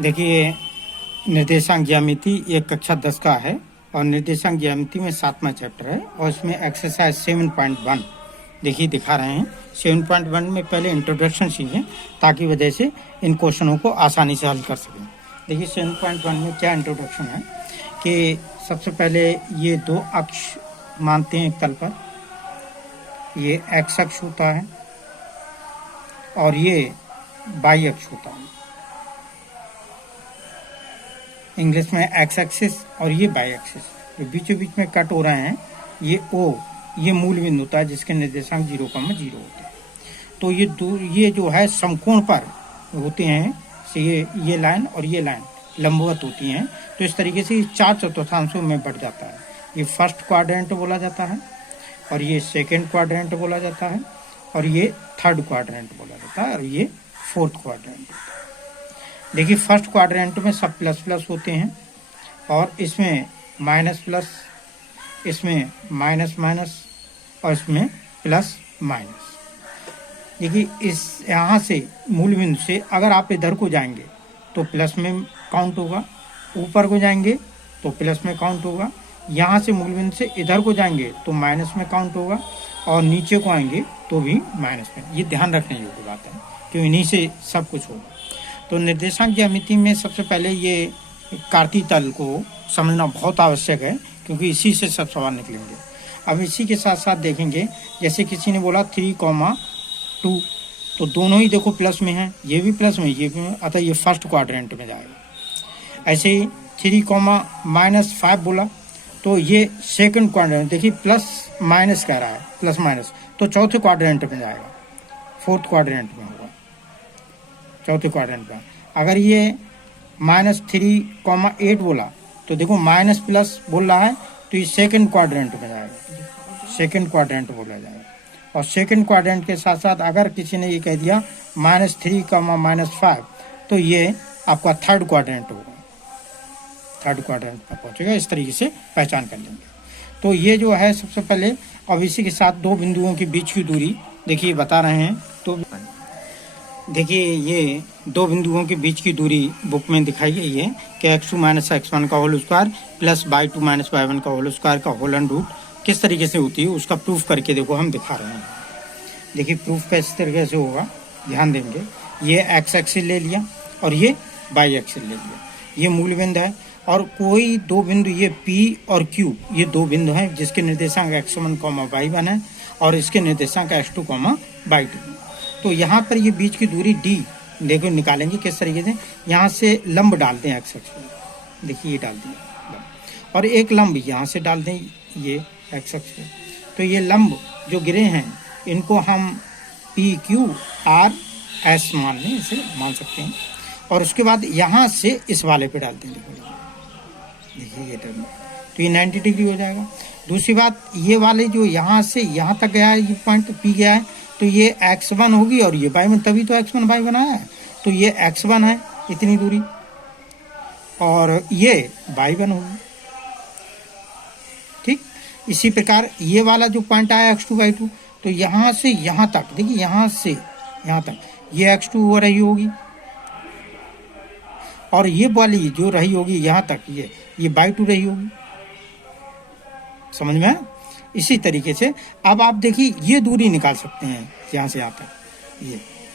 देखिए, निर्देशांक ज्यामिति ये कक्षा 10 का है और निर्देशांक ज्यामिति में 7वां चैप्टर है और इसमें एक्सरसाइज 7.1 देखिए दिखा रहे हैं। 7.1 में पहले इंट्रोडक्शन सीखें ताकि वजह से इन क्वेश्चनों को आसानी से हल कर सकें। देखिए 7.1 में क्या इंट्रोडक्शन है कि सबसे पहले ये दो अक्ष मानते हैं एक तल पर, ये एक्स अक्ष होता है और ये वाई अक्ष होता है। इंग्लिश में एक्स एक्सिस और ये वाई एक्सिस, जो बीचों बीच में कट हो रहे हैं ये ओ, ये मूल बिंदु होता है जिसके निर्देशांक 0,0 होते हैं। तो ये जो है समकोण पर होते हैं, से ये लाइन और ये लाइन लंबवत होती हैं। तो इस तरीके से 4 चतुर्थांशों में बढ़ जाता है। ये फर्स्ट क्वाड्रेंट बोला जाता है और ये सेकेंड क्वाड्रेंट बोला जाता है और ये थर्ड क्वाड्रेंट बोला जाता है और ये फोर्थ क्वाड्रेंट होता है। देखिए फर्स्ट क्वाड्रेंट में सब प्लस प्लस होते हैं और इसमें माइनस प्लस, इसमें माइनस माइनस और इसमें प्लस माइनस। देखिए इस यहाँ से मूल बिंदु से अगर आप इधर को जाएंगे तो प्लस में काउंट होगा, ऊपर को जाएंगे तो प्लस में काउंट होगा, यहाँ से मूल बिंदु से इधर को जाएंगे तो माइनस में काउंट होगा और नीचे को आएंगे तो भी माइनस में। ये ध्यान रखने योग्य बात है क्यों इन्हीं से सब कुछ होगा। तो निर्देशांक ज्यामिति में सबसे पहले ये कार्तीय तल को समझना बहुत आवश्यक है क्योंकि इसी से सब सवाल निकलेंगे। अब इसी के साथ साथ देखेंगे, जैसे किसी ने बोला 3,2 तो दोनों ही देखो प्लस में है, ये भी प्लस में ये भी में, अतः ये फर्स्ट क्वाड्रेंट में जाएगा। ऐसे ही 3,-5 बोला तो ये सेकंड क्वाड्रेंट, देखिए प्लस माइनस कह रहा है, प्लस माइनस, तो चौथे क्वाड्रेंट में जाएगा, फोर्थ क्वाड्रेंट में होगा, चौथे क्वाड्रेंट में। अगर ये -3,8 बोला तो देखो माइनस प्लस बोल रहा है तो ये सेकंड क्वाड्रेंट में जाएगा, सेकंड क्वाड्रेंट बोला जाएगा। और सेकंड क्वाड्रेंट के साथ साथ अगर किसी ने ये कह दिया -3,-5 तो ये आपका थर्ड क्वाड्रेंट होगा, थर्ड क्वाड्रेंट पर पहुंचेगा। इस तरीके से पहचान कर लेंगे। तो ये जो है सबसे पहले, अब इसी के साथ दो बिंदुओं के बीच की दूरी देखिए बता रहे हैं। तो देखिए ये दो बिंदुओं के बीच की दूरी बुक में दिखाई गई है कि x2 - x1 का whole square plus y2 - y1 का होल स्क्वायर का होल अंडर रूट किस तरीके से होती है उसका प्रूफ करके देखो हम दिखा रहे हैं। देखिए प्रूफ किस तरीके से होगा, ध्यान देंगे। ये x एक्सिस ले लिया और ये y एक्सिस ले लिया, ये मूल बिंदु है और कोई दो बिंदु ये P और Q, ये दो बिंदु हैं जिसके निर्देशांक x1, y1 है और इसके निर्देशांक x2, y2। तो यहाँ पर ये बीच की दूरी d देखो निकालेंगे किस तरीके से। यहाँ से लंब डालते हैं x अक्ष, देखिए ये डाल दिया, और एक लंब यहाँ से डाल दें ये x अक्ष। तो ये लंब जो गिरे हैं इनको हम PQR S मान लें, इसे मान सकते हैं। और उसके बाद यहाँ से इस वाले पे डालते हैं, देखिए ये टर्म, तो ये 90 डिग्री हो जाएगा। दूसरी बात, ये वाले जो यहाँ से यहाँ तक गया है, ये पॉइंट P गया है, तो ये x1 होगी और ये y1, तभी तो x1 y बनाया है। तो ये x1 है इतनी दूरी और ये y1 होगी, ठीक। इसी प्रकार ये वाला जो पॉइंट आया x2 y2, तो यहाँ से यहाँ तक, देखिए यहाँ से यहाँ तक ये x2 हो रही होगी और ये वाली जो रही होगी यहाँ तक ये y2 रही होगी, समझ में है? इसी तरीके से अब आप देखिए ये दूरी निकाल सकते हैं यहाँ से यहाँ तक।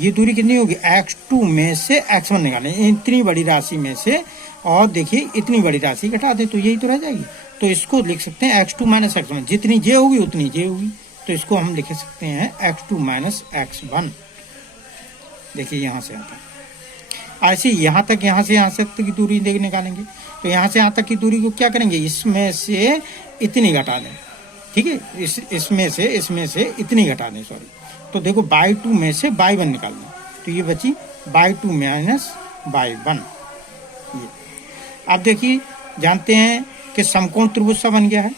ये दूरी कितनी होगी, x2 में से x1 निकालें, इतनी बड़ी राशि में से, और देखिए इतनी बड़ी राशि घटा दें तो यही तो रह जाएगी। तो इसको लिख सकते हैं x2 - x1, जितनी j होगी उतनी j होगी, तो इसको हम लिख सकते हैं x2 - x1। देखिए यहाँ से यहाँ तक, ऐसे यहाँ तक, यहाँ से यहाँ तक की दूरी निकालेंगे। तो यहाँ से यहाँ तक की दूरी को क्या करेंगे, इसमें से इतनी घटा दें, ठीक है, इसमें से इतनी घटा दें, सॉरी। तो देखो y2 में से y1 निकाल दें, तो ये बची y2 - y1। ये अब देखिए जानते हैं कि समकोण त्रिभुज सा बन गया है।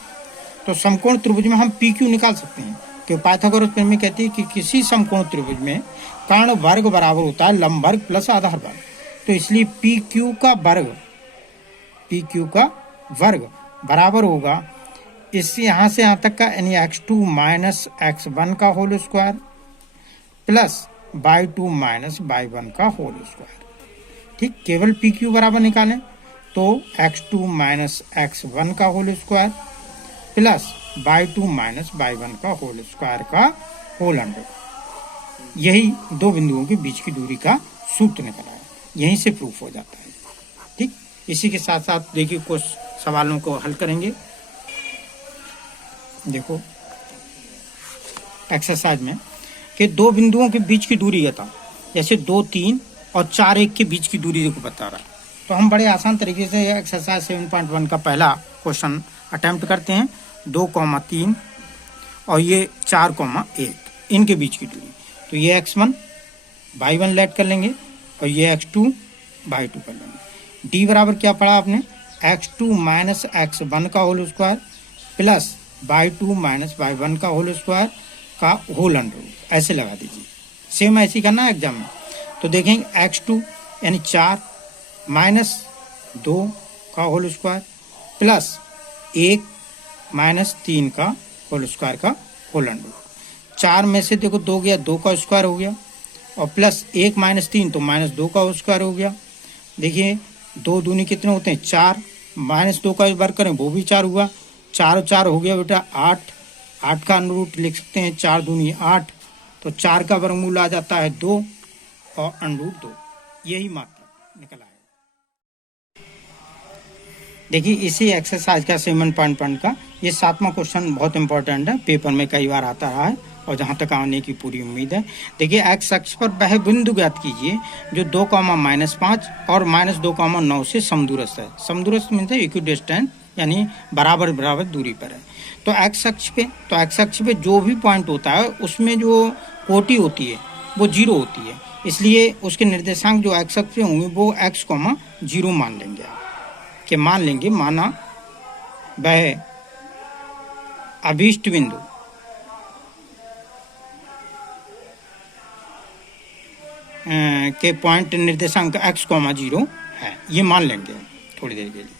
तो समकोण त्रिभुज में हम PQ निकाल सकते हैं क्योंकि पाइथागोरस प्रमेय कहती है कि किसी समकोण त्रिभुज में कर्ण वर्ग बराबर होता है लंब वर्ग प्लस आधार वर्ग। तो इसलिए PQ का वर्ग बराबर होगा इस यहाँ से यहाँ तक का, यानी x2 - x1 का whole square plus y2 - y1 का होल स्क्वायर। ठीक, केवल पी क्यू बराबर निकालें तो x2 माइनस x1 का whole square plus y2 minus y1 का होल स्क्वायर का होल अंडर, यही दो बिंदुओं के बीच की दूरी का सूत्र निकला है, यहीं से प्रूफ हो जाता है। ठीक, इसी के साथ साथ देखिए कुछ सवालों को हल करेंगे। देखो एक्सरसाइज में कि दो बिंदुओं के बीच की दूरी बताओ, जैसे 2, 3 और 4, 1 के बीच की दूरी देखो बता रहा है, तो हम बड़े आसान तरीके से एक्सरसाइज 7.1 का पहला क्वेश्चन अटेम्प्ट करते हैं। 2, 3 और ये 4, 1 इनके बीच की दूरी, तो ये x1 y1 लेट कर लेंगे और ये x2 y2 कर लेंगे। d बराबर क्या पढ़ा आपने, x2 माइनस x1 का whole square plus y2 minus y1 का होल स्क्वायर का होल अंडर, ऐसे लगा दीजिए। सेम ऐसे ही करना है एग्जाम में। तो देखेंगे x2 यानी 4 माइनस 2 का होल स्क्वायर प्लस 1 माइनस 3 का होल स्क्वायर का होल अंडर। 4 में से देखो 2 गया, 2 का स्क्वायर हो गया और प्लस 1 माइनस 3 तो माइनस 2 का स्क्वायर हो गया। देखिए 2 दूनी कितने होते हैं 4, माइनस 2 का वर्ग करें वो भी 4 हुआ, 4 और 4 हो गया बेटा 8, 8 का अंडर लिख सकते हैं 4 दूनी 8, तो 4 का वर्गमूल आ जाता है 2 और अंडर 2, यही मात्रा निकला है। देखिए इसी एक्सरसाइज का 7.1 का ये 7वां क्वेश्चन बहुत इंपॉर्टेंट है, पेपर में कई बार आता रहा है और जहाँ तक आने की पूरी उम्मीद है। देखिए एक्स अक्ष पर वह बिंदु ज्ञात कीजिए जो 2, -5 और -2, 9 से समदूरस्थ है। समदूरस्थ मीन्स इक्विडिस्टेंट, यानी बराबर बराबर दूरी पर है। तो एक्स अक्ष पे जो भी पॉइंट होता है उसमें जो कोटि होती है वो 0 होती है, इसलिए उसके निर्देशांक जो एक्स अक्ष पे होंगे वो x, 0 मान लेंगे आप, कि मान लेंगे माना वह अभीष्ट बिंदु के पॉइंट निर्देशांक x, 0 है, ये मान लेंगे थोड़ी देर के लिए।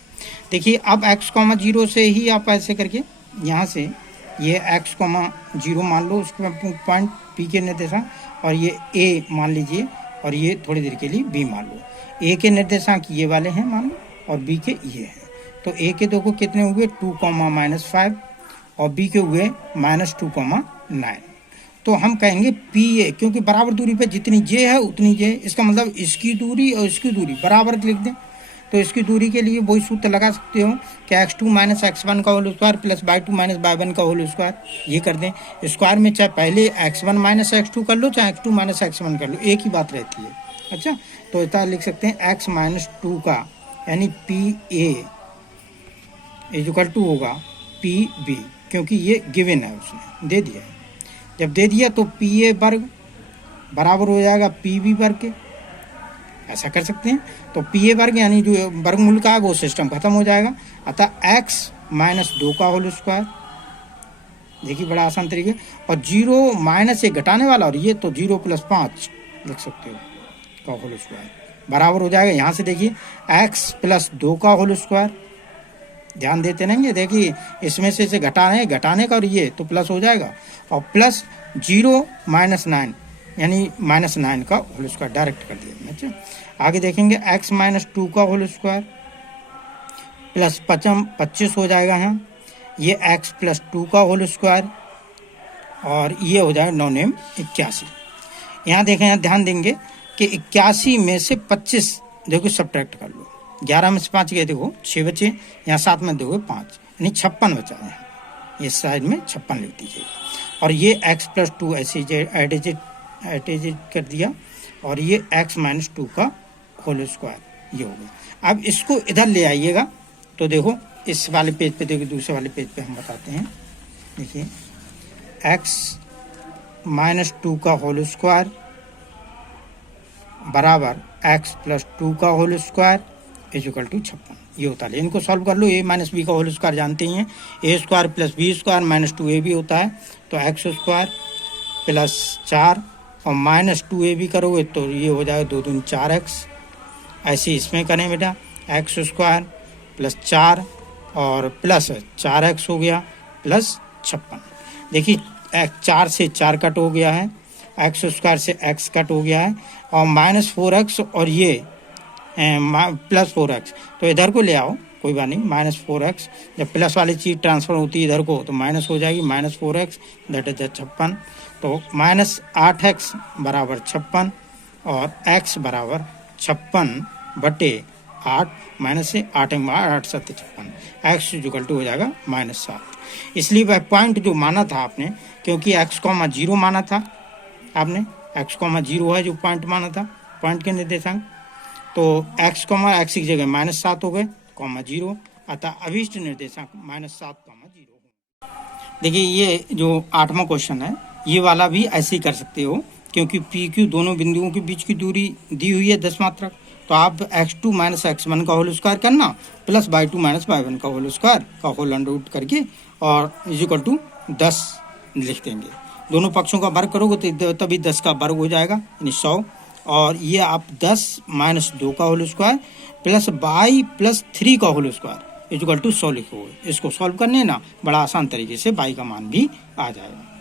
देखिए अब x, 0 से ही आप ऐसे करके यहाँ से ये x, 0 मान लो उसके पॉइंट p के निर्देशांक, और ये a मान लीजिए और ये थोड़ी देर के लिए b मान लो। a के निर्देशांक ये वाले हैं मान लो और b के ये हैं, तो a के देखो कितने हुए 2, -5 और b के हुए -2, 9। तो हम कहेंगे पी ए, क्योंकि बराबर दूरी पे जितनी जे है उतनी जे, इसका मतलब इसकी दूरी और इसकी दूरी बराबर लिख दें। तो इसकी दूरी के लिए वही सूत्र लगा सकते हो कि x2 माइनस x1 का whole square plus y2 minus y1 का होल स्क्वायर, ये कर दें। स्क्वायर में चाहे पहले x1 माइनस x2 कर लो चाहे x2 माइनस x1 कर लो, एक ही बात रहती है। अच्छा, तो इतना लिख सकते हैं x -2 का यानी पी ए इक्वल टू होगा पी बी, क्योंकि ये गिवन है, उसने दे दिया है। जब दे दिया तो पी ए वर्ग बराबर हो जाएगा पी बी वर्ग के, ऐसा कर सकते हैं। तो पी ए वर्ग यानी जो वर्गमूल का है वो सिस्टम खत्म हो जाएगा, अतः x -2 का होल स्क्वायर, देखिए बड़ा आसान तरीके, और 0 माइनस से घटाने वाला और ये तो 0 + 5 लिख सकते हो का होल स्क्वायर बराबर हो जाएगा। यहाँ से देखिए x + 2 का होल स्क्वायर, ध्यान देते रहेंगे, देखिए इसमें से इसे घटाने का और ये तो प्लस हो जाएगा, और प्लस 0 - 9 यानी -9 का होल स्क्वायर डायरेक्ट कर दिया। अच्छा, आगे देखेंगे x -2 का होल स्क्वायर प्लस 25 हो जाएगा यहाँ, ये x + 2 का होल स्क्वायर और ये हो जाएगा 9 नेम 81। यहाँ देखें, यहाँ ध्यान देंगे कि 81 में से 25 देखो सब्ट्रैक्ट कर लो, 11 में से 5 गए देखो 6 बचे, यहाँ 7 में देखो 5 यानी 56 बचा है, ये साइड में 56 लिख दीजिए। और ये x + 2 ऐसे एडिट कर दिया और ये x -2 का होल स्क्वायर ये हो गया। अब इसको इधर ले आइएगा तो देखो इस वाले पेज पे देखो, दूसरे वाले पेज पे हम बताते हैं। देखिए x -2 का होल स्क्वायर बराबर x + 2 का होल स्क्वायर इक्वल टू 56, ये होता है। इनको सॉल्व कर लो, a - b का होल स्क्वायर जानते ही हैं, a² + b² -2ab होता है, तो x² + 4 और -2ab करोगे तो ये हो जाएगा 2 दूनी 4x। ऐसे इसमें करें बेटा, x² + 4 और प्लस 4x हो गया प्लस 56। देखिए 4 से 4 कट हो गया है, x² से x कट हो गया है और -4x और ये प्लस 4x, तो इधर को ले आओ, कोई बात नहीं, -4x। जब प्लस वाली चीज़ ट्रांसफर होती है इधर को तो माइनस हो जाएगी, -4x दैट इज 56। तो -8x बराबर 56 और x बराबर 56/8 माइनस से 8 7 56, x इक्वल टू हो जाएगा -7। इसलिए वह पॉइंट जो माना था आपने, क्योंकि x, 0 माना था आपने, x, 0 है जो पॉइंट माना था, पॉइंट के निर्देशांक, तो x, x की जगह -7 हो गए, 0, अतः अभीष्ट निर्देशांक -7, 0। देखिए ये जो 8वां क्वेश्चन है, ये वाला भी ऐसे ही कर सकते हो, क्योंकि PQ दोनों बिंदुओं के बीच की दूरी दी हुई है 10 मात्रक, तो आप x2 - x1 का होल स्क्वायर करना प्लस y2 - y1 का होल स्क्वायर का होल अंडर रूट करके और इक्वल टू 10 लिख देंगे। दोनों पक्षों का वर्ग करोगे तो तभी 10 का वर्ग हो जाएगा, यानी 100। और ये आप 10 - 2 का होल स्क्वायर प्लस y + 3 का होल स्क्वायर इक्वल टू 100 लिखोगे। इसको सॉल्व करने ना बड़ा आसान तरीके से y का मान भी आ जाएगा।